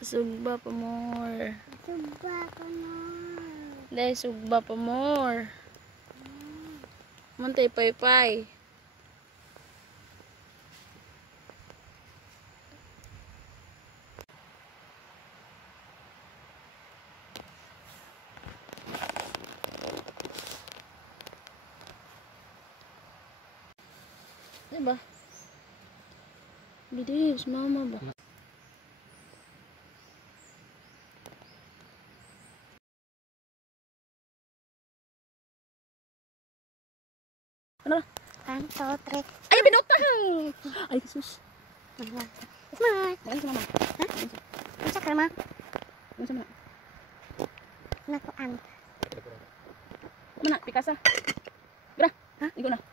Sugba pa more. Sugba pa more. Dahil sugba pa more. Mantay pay-pay. Diba? Bilis, mama ba? Ano? 1, 2, 3. Ay, binutang! Ay, sus. Smart. Ano sa mama? Ha? Ano sa karma? Ano sa mama? Nakuan. Mana, pikasa. Gra, ha? Igo na.